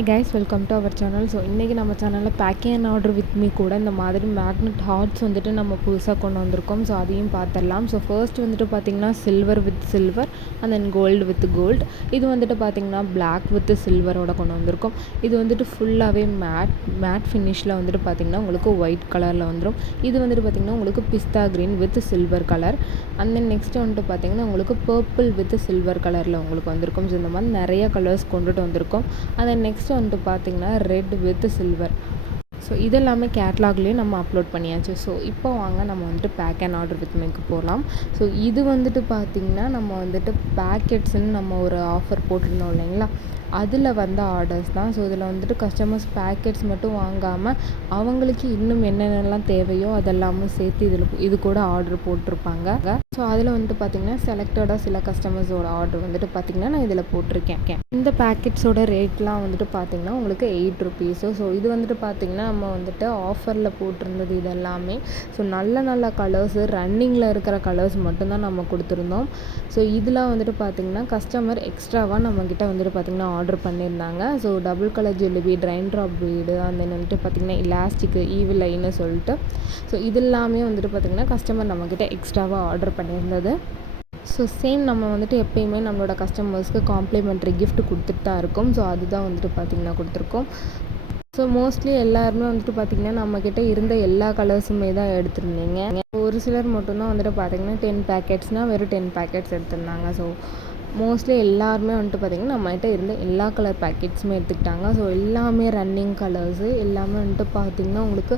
Hi guys, welcome to our channel. So இன்றைக்கி நம்ம சேனலில் packing and order with me கூட இந்த மாதிரி மேக்னெட் ஹார்ட்ஸ் வந்துட்டு நம்ம புதுசாக கொண்டு வந்திருக்கோம். ஸோ அதையும் பார்த்துடலாம். ஸோ ஃபர்ஸ்ட் வந்துட்டு பார்த்திங்கன்னா silver with silver and then gold with gold. இது வந்துட்டு பார்த்திங்கன்னா பிளாக் வித் சில்வரோட கொண்டு வந்திருக்கோம். இது வந்துட்டு ஃபுல்லாகவே மேட் ஃபினிஷில் வந்துட்டு பார்த்திங்கன்னா உங்களுக்கு ஒயிட் கலரில் வந்துடும். இது வந்துட்டு பார்த்திங்கன்னா உங்களுக்கு pista green with silver colour. And then next வந்துட்டு பார்த்திங்கன்னா உங்களுக்கு பர்பிள் வித் சில்வர் கலரில் உங்களுக்கு வந்திருக்கும். ஸோ இந்த மாதிரி நிறைய கலர்ஸ் கொண்டுட்டு வந்திருக்கோம். அதை நெக்ஸ்ட் வந்துட்டு பார்த்திங்கன்னா ரெட் வித் சில்வர். ஸோ இதெல்லாமே கேட்லாக்லேயும் நம்ம அப்லோட் பண்ணியாச்சு. ஸோ இப்போ வாங்க நம்ம வந்துட்டு பேக் அண்ட் ஆர்டர் வித் மீக்கு போகலாம். ஸோ இது வந்துட்டு பார்த்திங்கன்னா நம்ம வந்துட்டு பேக்கெட்ஸ்ன்னு நம்ம ஒரு ஆஃபர் போட்டிருந்தோம் இல்லைங்களா, அதில் வந்த ஆர்டர்ஸ் தான். ஸோ இதில் வந்துட்டு கஸ்டமர்ஸ் பேக்கெட்ஸ் மட்டும் வாங்காமல் அவங்களுக்கு இன்னும் என்னென்னலாம் தேவையோ அதெல்லாமே சேர்த்து இது கூட ஆர்டர் போட்டிருப்பாங்க. ஸோ அதில் வந்துட்டு பார்த்திங்கன்னா செலக்டடாக சில கஸ்டமர்ஸோட ஆர்டர் வந்துட்டு பார்த்திங்கன்னா நான் இதில் போட்டிருக்கேன். இந்த பேக்கெட்ஸோட ரேட்லாம் வந்துட்டு பார்த்திங்கன்னா உங்களுக்கு 8 rupees. ஸோ இது வந்துட்டு பார்த்திங்கன்னா நம்ம வந்துட்டு ஆஃபரில் போட்டிருந்தது இதெல்லாமே. ஸோ நல்ல நல்ல கலர்ஸு, ரன்னிங்கில் இருக்கிற கலர்ஸ் மட்டும்தான் நம்ம கொடுத்துருந்தோம். ஸோ இதில் வந்துட்டு பார்த்திங்கன்னா கஸ்டமர் எக்ஸ்ட்ராவாக நம்மக்கிட்ட வந்துட்டு பார்த்திங்கன்னா ஆர்டர் பண்ணியிருந்தாங்க. ஸோ டபுள் கலர் ஜிலிபி, ட்ரைன் ட்ராப் பீடு, அந்த வந்துட்டு பார்த்திங்கன்னா இலாஸ்டிக்கு, ஈவில் லைன்னு சொல்லிட்டு ஸோ இதெல்லாமே வந்துட்டு பார்த்திங்கன்னா கஸ்டமர் நம்மக்கிட்ட எக்ஸ்ட்ராவாக ஆர்டர் பண்ணியிருந்தது. ஸோ சேம் நம்ம வந்துட்டு எப்பயுமே நம்மளோட கஸ்டமர்ஸ்க்கு காம்ப்ளிமெண்ட்ரி கிஃப்ட் கொடுத்துட்டு தான் இருக்கோம். ஸோ அதுதான் வந்துட்டு பார்த்திங்கன்னா கொடுத்துருக்கோம். ஸோ மோஸ்ட்லி எல்லாருமே வந்துட்டு பார்த்திங்கன்னா நம்மக்கிட்ட இருந்த எல்லா கலர்ஸுமே தான் எடுத்திருந்தீங்க. ஒரு சிலர் மட்டும்தான் வந்துட்டு பார்த்திங்கன்னா 10 பேக்கெட்ஸ்னால் வெறும் 10 பேக்கெட்ஸ் எடுத்திருந்தாங்க. ஸோ மோஸ்ட்லி எல்லாருமே வந்துட்டு பார்த்திங்கன்னா நம்மகிட்ட இருந்த எல்லா கலர் பேக்கெட்ஸுமே எடுத்துக்கிட்டாங்க. ஸோ எல்லாமே ரன்னிங் கலர்ஸு எல்லாமே வந்துட்டு பார்த்திங்கன்னா உங்களுக்கு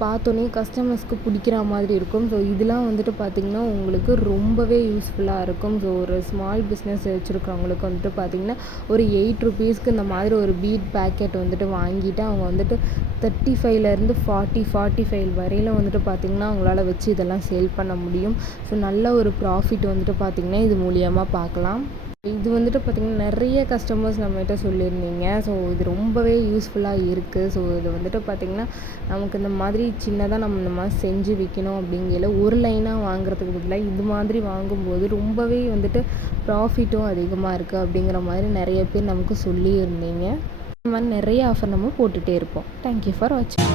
பார்த்தோன்னே கஸ்டமர்ஸ்க்கு பிடிக்கிற மாதிரி இருக்கும். ஸோ இதெல்லாம் வந்துட்டு பார்த்திங்கன்னா உங்களுக்கு ரொம்பவே யூஸ்ஃபுல்லாக இருக்கும். ஸோ ஒரு ஸ்மால் பிஸ்னஸ் வச்சுருக்கவங்களுக்கு வந்துட்டு பார்த்திங்கன்னா ஒரு 8 rupeesக்கு இந்த மாதிரி ஒரு பீட் பேக்கெட் வந்துட்டு வாங்கிட்டு அவங்க வந்துட்டு 35லேருந்து 45 வரையில் வந்துட்டு பார்த்திங்கன்னா அவங்களால வச்சு இதெல்லாம் சேல் பண்ண முடியும். ஸோ நல்ல ஒரு ப்ராஃபிட் வந்துட்டு பார்த்திங்கன்னா இது மூலியமாக பார்க்கலாம். இது வந்துட்டு பார்த்திங்கன்னா நிறைய கஸ்டமர்ஸ் நம்மகிட்ட சொல்லியிருந்தீங்க. ஸோ இது ரொம்பவே யூஸ்ஃபுல்லாக இருக்குது. ஸோ இது வந்துட்டு பார்த்திங்கன்னா நமக்கு இந்த மாதிரி சின்னதாக நம்ம இந்த மாதிரி செஞ்சு விற்கணும் அப்படிங்கிற ஒரு லைனாக வாங்குறதுக்கு பதிலாக இது மாதிரி வாங்கும்போது ரொம்பவே வந்துட்டு ப்ராஃபிட்டும் அதிகமாக இருக்குது அப்படிங்கிற மாதிரி நிறைய பேர் நமக்கு சொல்லியிருந்தீங்க. இந்த மாதிரி நிறைய ஆஃபர் நம்ம போட்டுகிட்டே இருப்போம். தேங்க்யூ ஃபார் வாட்சிங்.